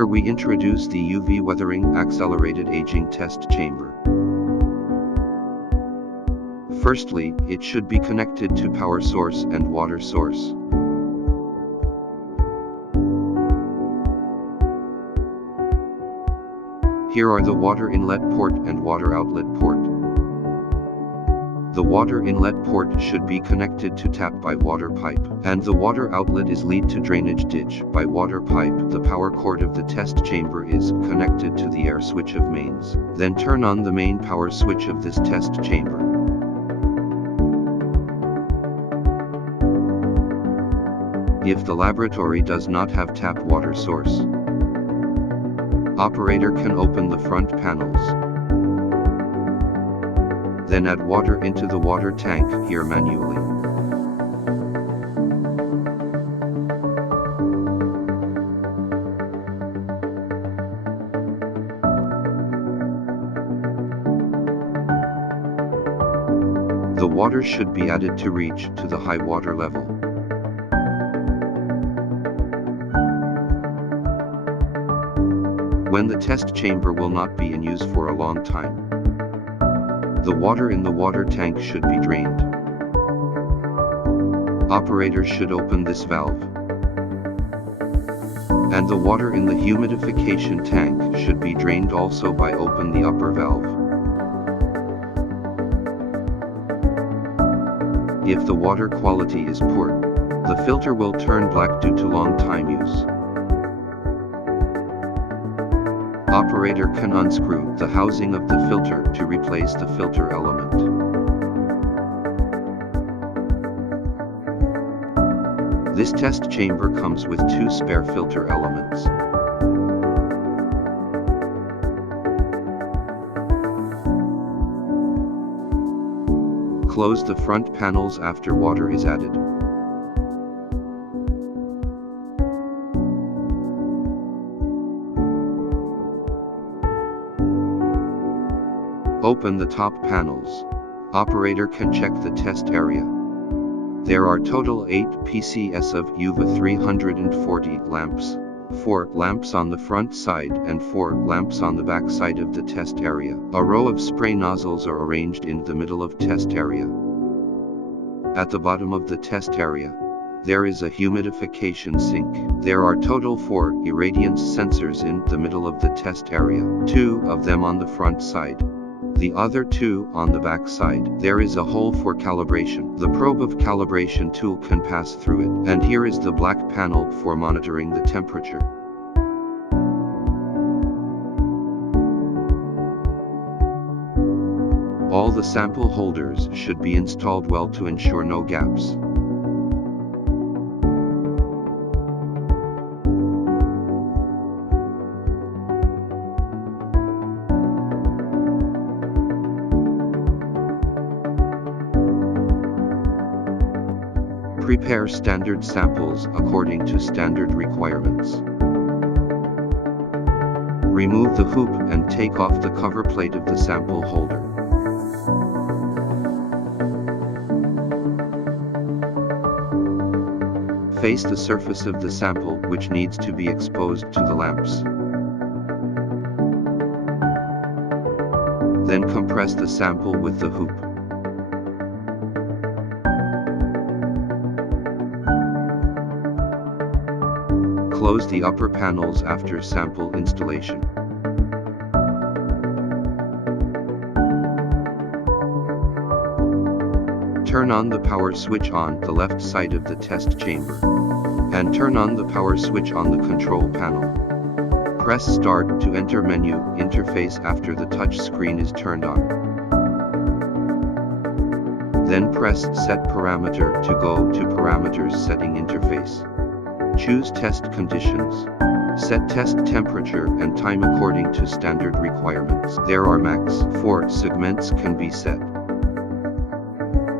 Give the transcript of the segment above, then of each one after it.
Here we introduce the UV weathering accelerated aging test chamber. Firstly, it should be connected to power source and water source. Here are the water inlet port and water outlet port. The water inlet port should be connected to tap by water pipe, and the water outlet is lead to drainage ditch by water pipe. The power cord of the test chamber is connected to the air switch of mains. Then turn on the main power switch of this test chamber. If the laboratory does not have tap water source, operator can open the front panels. Then add water into the water tank here manually. The water should be added to reach to the high water level. When the test chamber will not be in use for a long time, the water in the water tank should be drained. Operator should open this valve, and the water in the humidification tank should be drained also by open the upper valve. If the water quality is poor, the filter will turn black due to long time use. Operator can unscrew the housing of the filter to replace the filter element. This test chamber comes with 2 spare filter elements. Close the front panels after water is added. Open the top panels. Operator can check the test area. There are total 8 PCS of UV 340 lamps, 4 lamps on the front side and 4 lamps on the back side of the test area. A row of spray nozzles are arranged in the middle of test area. At the bottom of the test area, there is a humidification sink. There are total 4 irradiance sensors in the middle of the test area, 2 of them on the front side, the other 2 on the back side. There is a hole for calibration. The probe of calibration tool can pass through it, and here is the black panel for monitoring the temperature. All the sample holders should be installed well to ensure no gaps. Prepare standard samples according to standard requirements. Remove the hoop and take off the cover plate of the sample holder. Face the surface of the sample which needs to be exposed to the lamps. Then compress the sample with the hoop. Close the upper panels after sample installation. Turn on the power switch on the left side of the test chamber, and turn on the power switch on the control panel. Press Start to enter menu interface after the touch screen is turned on. Then press Set Parameter to go to Parameters Setting interface. Choose Test Conditions. Set test temperature and time according to standard requirements. There are max 4 segments can be set.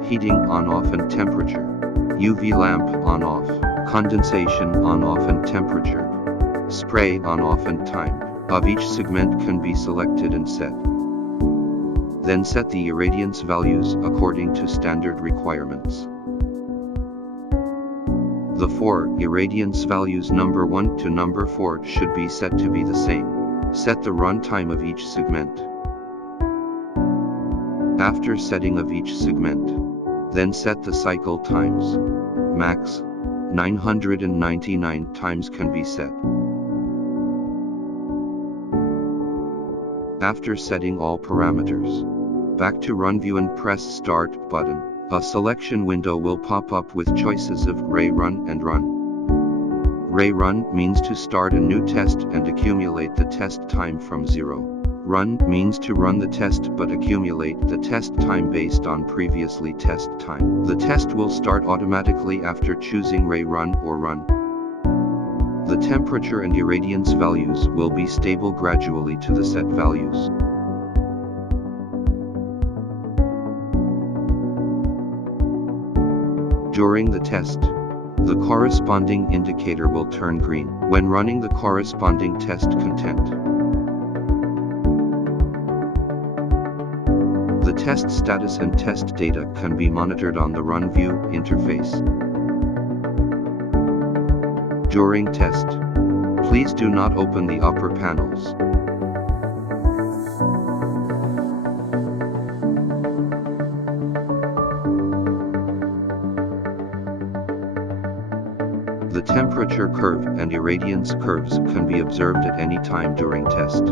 Heating on-off and temperature. UV lamp on-off. Condensation on-off and temperature. Spray on-off and time of each segment can be selected and set. Then set the irradiance values according to standard requirements. The four irradiance values number 1 to number 4 should be set to be the same. Set the run time of each segment. After setting of each segment, then set the cycle times. Max 999 times can be set. After setting all parameters, back to Run View and press Start button. A selection window will pop up with choices of Ray Run and Run. Ray Run means to start a new test and accumulate the test time from 0. Run means to run the test but accumulate the test time based on previously test time. The test will start automatically after choosing Ray Run or Run. The temperature and irradiance values will be stable gradually to the set values. During the test, the corresponding indicator will turn green when running the corresponding test content. The test status and test data can be monitored on the Run View interface. During test, please do not open the upper panels. The temperature curve and irradiance curves can be observed at any time during test.